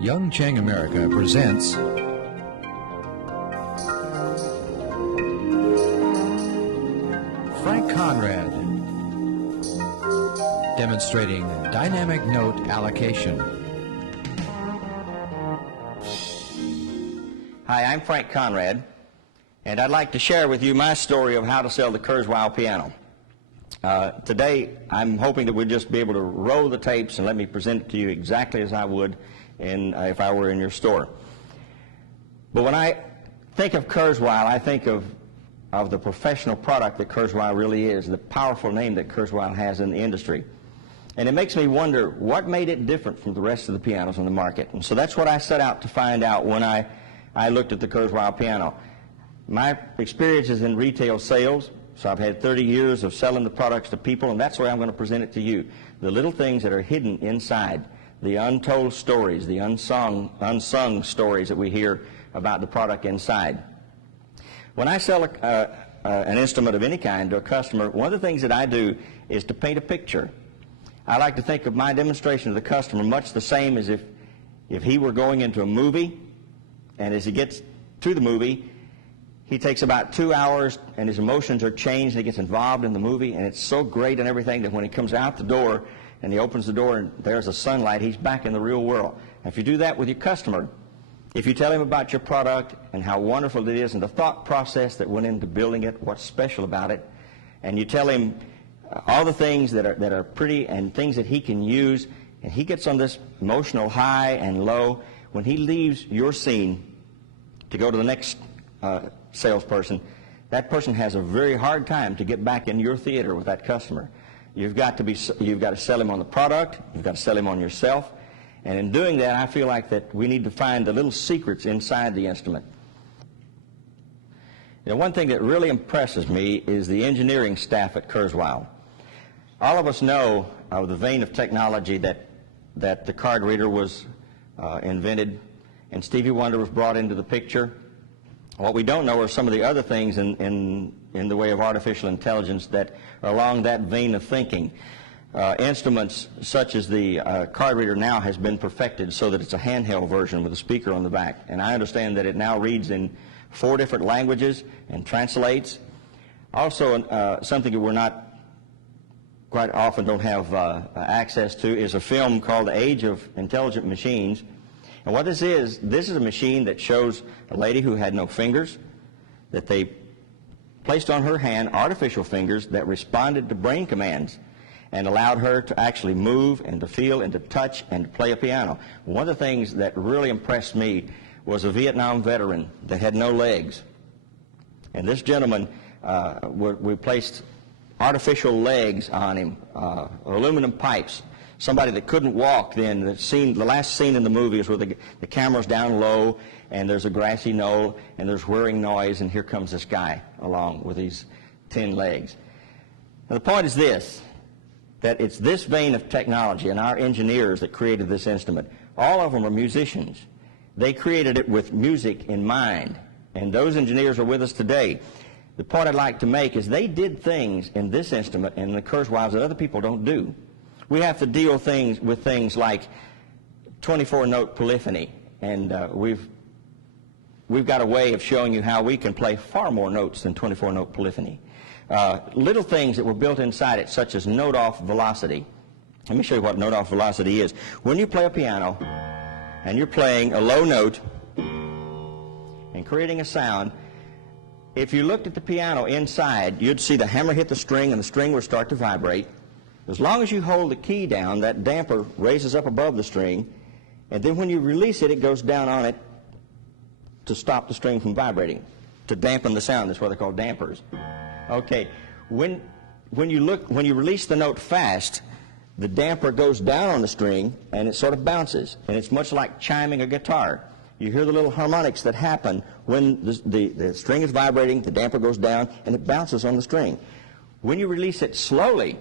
Young Chang America presents Frank Conrad, demonstrating dynamic note allocation. Hi, I'm Frank Conrad, and I'd like to share with you my story of how to sell the Kurzweil piano. Today, I'm hoping that we'll just be able to roll the tapes and let me present it to you exactly as I would if I were in your store. But when I think of Kurzweil, I think of the professional product that Kurzweil really is, the powerful name that Kurzweil has in the industry. And it makes me wonder what made it different from the rest of the pianos on the market. And so that's what I set out to find out when I looked at the Kurzweil piano. My experience is in retail sales, so I've had 30 years of selling the products to people, and that's the way I'm going to present it to you. The little things that are hidden inside, the untold stories, the unsung stories that we hear about the product inside. When I sell an instrument of any kind to a customer, one of the things that I do is to paint a picture. I like to think of my demonstration to the customer much the same as if he were going into a movie, and as he gets to the movie, he takes about 2 hours and his emotions are changed and he gets involved in the movie, and it's so great and everything that when he comes out the door and he opens the door and there's the sunlight, he's back in the real world. And if you do that with your customer, if you tell him about your product and how wonderful it is and the thought process that went into building it, what's special about it, and you tell him all the things that are pretty and things that he can use, and he gets on this emotional high and low, when he leaves your scene to go to the next salesperson, that person has a very hard time to get back in your theater with that customer. You've got to sell him on the product, you've got to sell him on yourself, and in doing that, I feel like that we need to find the little secrets inside the instrument. You know, one thing that really impresses me is the engineering staff at Kurzweil. All of us know of the vein of technology that the card reader was invented, and Stevie Wonder was brought into the picture. What we don't know are some of the other things in the way of artificial intelligence that are along that vein of thinking. Instruments such as the card reader now has been perfected so that it's a handheld version with a speaker on the back. And I understand that it now reads in 4 different languages and translates. Also, something that we're not quite often don't have access to is a film called The Age of Intelligent Machines. And what this is a machine that shows a lady who had no fingers, that they placed on her hand artificial fingers that responded to brain commands and allowed her to actually move and to feel and to touch and to play a piano. One of the things that really impressed me was a Vietnam veteran that had no legs. And this gentleman, we placed artificial legs on him, aluminum pipes. Somebody that couldn't walk then, the last scene in the movie is where the camera's down low and there's a grassy knoll and there's whirring noise, and here comes this guy along with these 10 legs. Now the point is this, that it's this vein of technology and our engineers that created this instrument. All of them are musicians. They created it with music in mind, and those engineers are with us today. The point I'd like to make is they did things in this instrument and in the Kurzweils that other people don't do. We have to deal with things like 24-note polyphony, and we've got a way of showing you how we can play far more notes than 24-note polyphony. Little things that were built inside it, such as note-off velocity. Let me show you what note-off velocity is. When you play a piano and you're playing a low note and creating a sound, if you looked at the piano inside, you'd see the hammer hit the string and the string would start to vibrate. As long as you hold the key down, that damper raises up above the string, and then when you release it, it goes down on it to stop the string from vibrating, to dampen the sound. That's what they're called, dampers. Okay, when you release the note fast, the damper goes down on the string and it sort of bounces, and it's much like chiming a guitar. You hear the little harmonics that happen when the string is vibrating, the damper goes down, and it bounces on the string. When you release it slowly,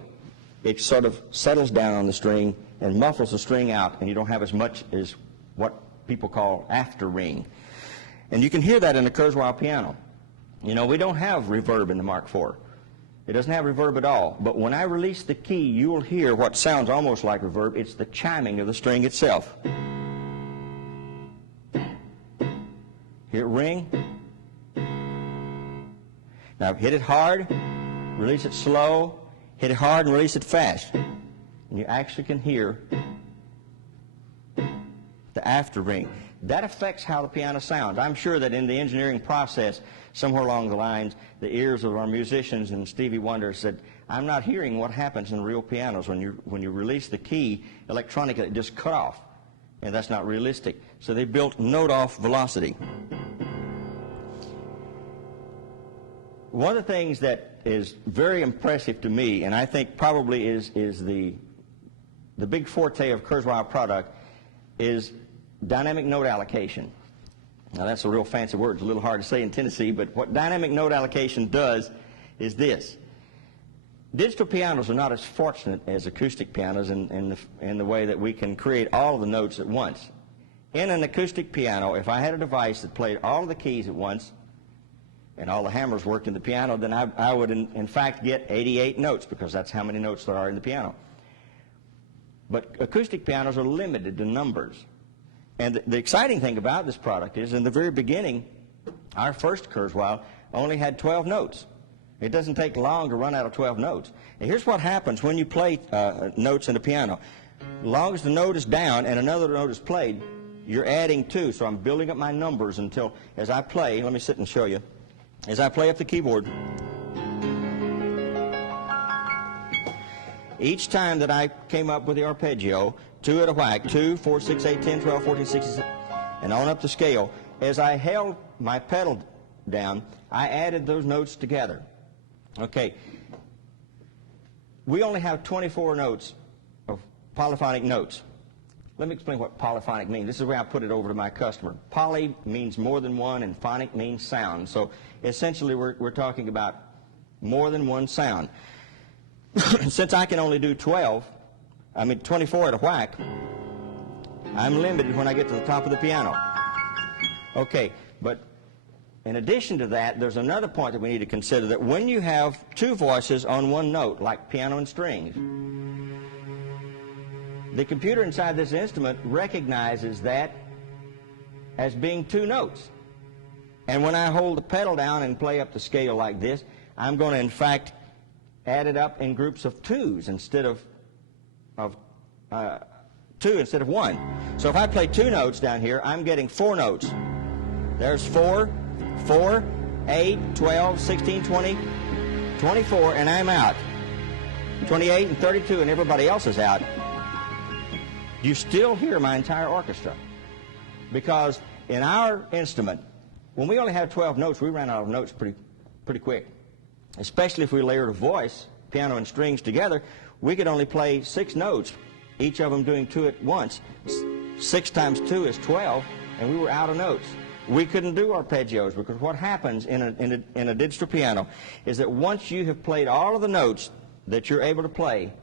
it sort of settles down on the string and muffles the string out, and you don't have as much as what people call after ring. And you can hear that in a Kurzweil piano. You know, we don't have reverb in the Mark IV. It doesn't have reverb at all. But when I release the key, you'll hear what sounds almost like reverb. It's the chiming of the string itself. Hear it ring. Now hit it hard, release it slow, hit it hard and release it fast. And you actually can hear the after ring. That affects how the piano sounds. I'm sure that in the engineering process, somewhere along the lines, the ears of our musicians and Stevie Wonder said, I'm not hearing what happens in real pianos when you release the key electronically, it just cut off. And that's not realistic. So they built note-off velocity. One of the things that is very impressive to me, and I think probably is the big forte of Kurzweil product, is dynamic note allocation. Now that's a real fancy word. It's a little hard to say in Tennessee, but what dynamic note allocation does is this. Digital pianos are not as fortunate as acoustic pianos in the way that we can create all of the notes at once. In an acoustic piano, if I had a device that played all of the keys at once and all the hammers worked in the piano, then I would in fact get 88 notes, because that's how many notes there are in the piano. But acoustic pianos are limited to numbers. And the exciting thing about this product is, in the very beginning, our first Kurzweil only had 12 notes. It doesn't take long to run out of 12 notes. And here's what happens when you play notes in a piano. As long as the note is down and another note is played, you're adding 2. So I'm building up my numbers until, as I play, let me sit and show you. As I play up the keyboard, each time that I came up with the arpeggio, 2 at a whack, 2, 4, 6, 8, 10, 12, 14, 16, and on up the scale, as I held my pedal down, I added those notes together. Okay, we only have 24 notes of polyphonic notes. Let me explain what polyphonic means. This is where I put it over to my customer. Poly means more than one, and phonic means sound. So essentially we're talking about more than one sound. Since I can only do 24 at a whack, I'm limited when I get to the top of the piano. Okay, but in addition to that, there's another point that we need to consider, that when you have 2 voices on one note, like piano and strings, the computer inside this instrument recognizes that as being 2 notes. And when I hold the pedal down and play up the scale like this, I'm going to in fact add it up in groups of 2s instead of 2 instead of 1. So if I play 2 notes down here, I'm getting 4 notes. There's 4, 4, 8, 12, 16, 20, 24, and I'm out. 28 and 32, and everybody else is out. You still hear my entire orchestra. Because in our instrument, when we only have 12 notes, we run out of notes pretty quick. Especially if we layered a voice, piano and strings together, we could only play 6 notes, each of them doing 2 at once. 6 times 2 is 12, and we were out of notes. We couldn't do arpeggios, because what happens in a digital piano is that once you have played all of the notes that you're able to play,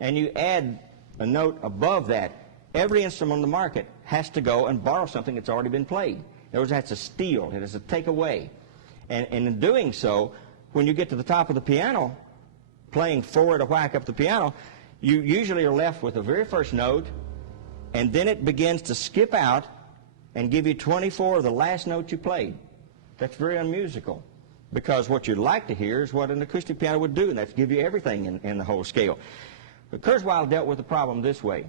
and you add a note above that, every instrument on the market has to go and borrow something that's already been played. In other words, that's a steal, it is a take away. And in doing so, when you get to the top of the piano, playing 4 at a whack up the piano, you usually are left with the very first note, and then it begins to skip out and give you 24 of the last note you played. That's very unmusical, because what you'd like to hear is what an acoustic piano would do, and that's give you everything in the whole scale. But Kurzweil dealt with the problem this way.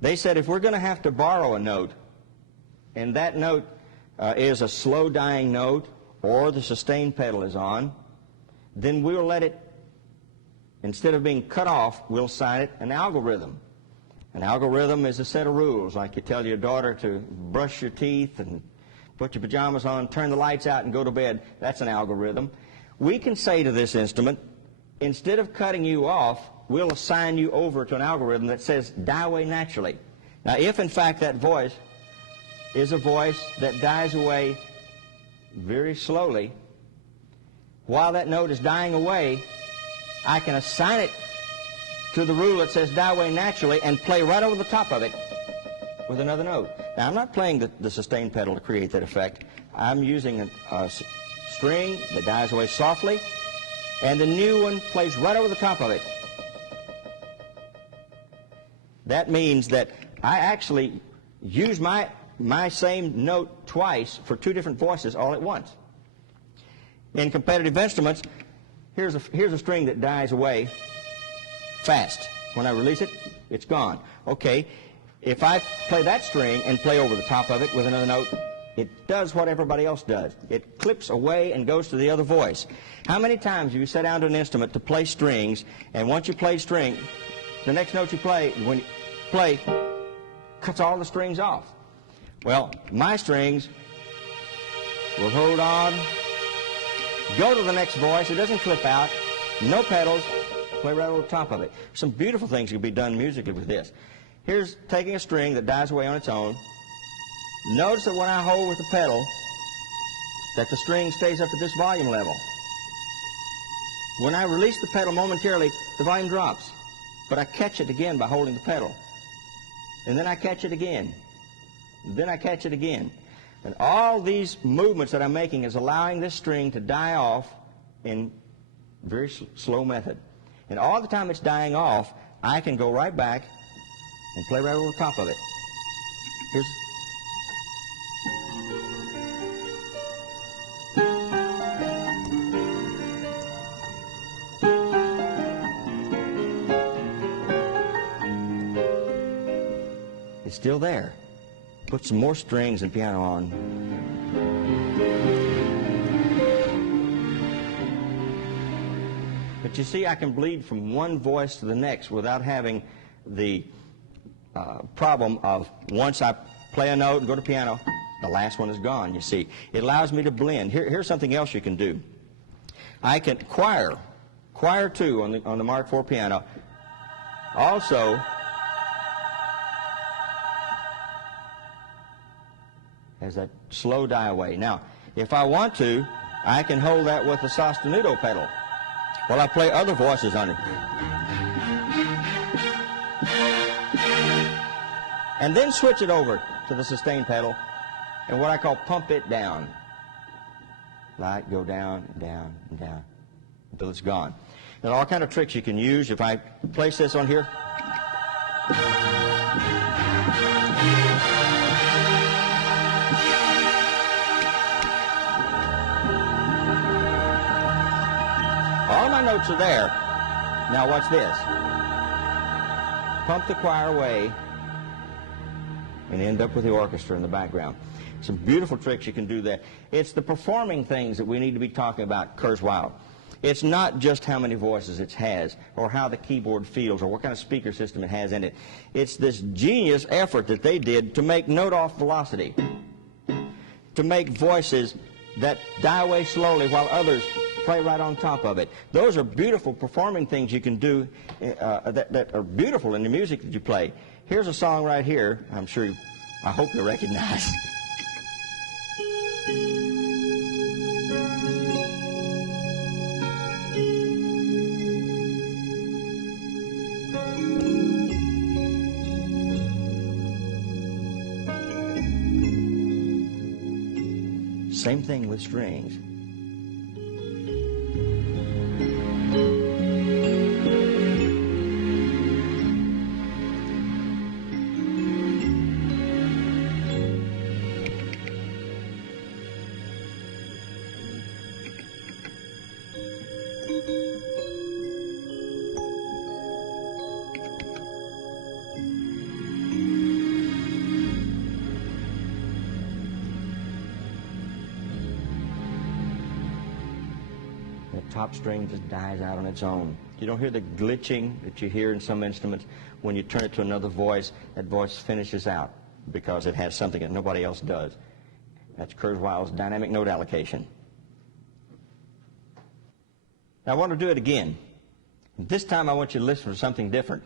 They said, if we're going to have to borrow a note, and that note is a slow dying note, or the sustain pedal is on, then we'll let it, instead of being cut off, we'll assign it an algorithm. An algorithm is a set of rules, like you tell your daughter to brush your teeth and put your pajamas on, turn the lights out, and go to bed. That's an algorithm. We can say to this instrument, instead of cutting you off, we'll assign you over to an algorithm that says die away naturally. Now, if in fact that voice is a voice that dies away very slowly, while that note is dying away, I can assign it to the rule that says die away naturally and play right over the top of it with another note. Now, I'm not playing the sustain pedal to create that effect. I'm using a string that dies away softly, and the new one plays right over the top of it. That means that I actually use my my same note twice for two different voices all at once. In competitive instruments, here's a string that dies away fast. When I release it, it's gone. Okay, if I play that string and play over the top of it with another note, it does what everybody else does. It clips away and goes to the other voice. How many times have you sat down to an instrument to play strings, and once you play string, the next note you play, when you play, cuts all the strings off? Well, my strings will hold on, go to the next voice, it doesn't clip out, no pedals, play right over the top of it. Some beautiful things can be done musically with this. Here's taking a string that dies away on its own. Notice that when I hold with the pedal, that the string stays up at this volume level. When I release the pedal momentarily, the volume drops. But I catch it again by holding the pedal. And then I catch it again. And then I catch it again. And all these movements that I'm making is allowing this string to die off in very slow method. And all the time it's dying off, I can go right back and play right over the top of it. Here's... It's still there. Put some more strings and piano on. But you see, I can bleed from one voice to the next without having the problem of once I play a note and go to piano, the last one is gone, you see. It allows me to blend. Here's something else you can do. I can choir 2 on the Mark IV piano. Also, has that slow die away. Now, if I want to, I can hold that with the sostenuto pedal while I play other voices on it. And then switch it over to the sustain pedal and what I call pump it down. Let it go down and down and down until it's gone. And all kind of tricks you can use. If I place this on here, all my notes are there. Now watch this. Pump the choir away and end up with the orchestra in the background. Some beautiful tricks you can do there. It's the performing things that we need to be talking about Kurzweil. It's not just how many voices it has or how the keyboard feels or what kind of speaker system it has in it. It's this genius effort that they did to make note-off velocity, to make voices that die away slowly while others play right on top of it. Those are beautiful performing things you can do that are beautiful in the music that you play. Here's a song right here, I hope you recognize. Same thing with strings. Top string just dies out on its own. You don't hear the glitching that you hear in some instruments. When you turn it to another voice, that voice finishes out because it has something that nobody else does. That's Kurzweil's dynamic note allocation. Now I want to do it again. This time I want you to listen for something different.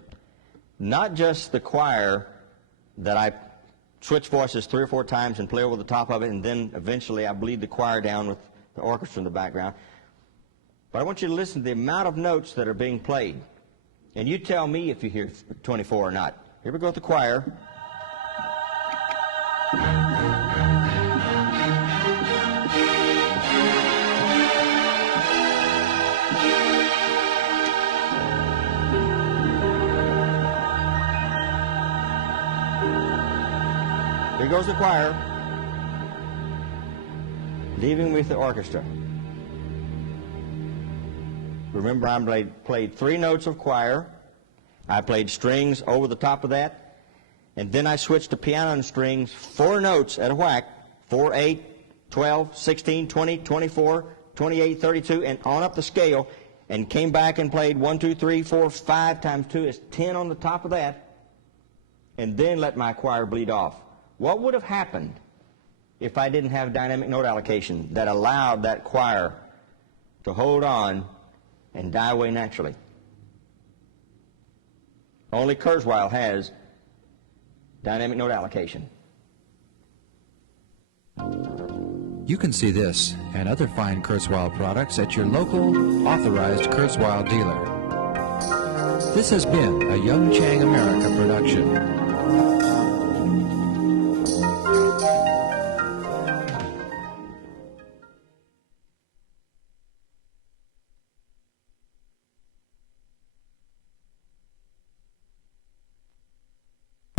Not just the choir that I switch voices 3 or 4 times and play over the top of it, and then eventually I bleed the choir down with the orchestra in the background. But I want you to listen to the amount of notes that are being played. And you tell me if you hear 24 or not. Here we go with the choir. Here goes the choir, leaving with the orchestra. Remember, I played 3 notes of choir. I played strings over the top of that, and then I switched to piano and strings, 4 notes at a whack, 4, 8, 12, 16, 20, 24, 28, 32, and on up the scale, and came back and played 1, 2, 3, 4, 5 times 2 is 10 on the top of that, and then let my choir bleed off. What would have happened if I didn't have dynamic note allocation that allowed that choir to hold on and die away naturally? Only Kurzweil has dynamic note allocation. You can see this and other fine Kurzweil products at your local authorized Kurzweil dealer. This has been a Young Chang America production.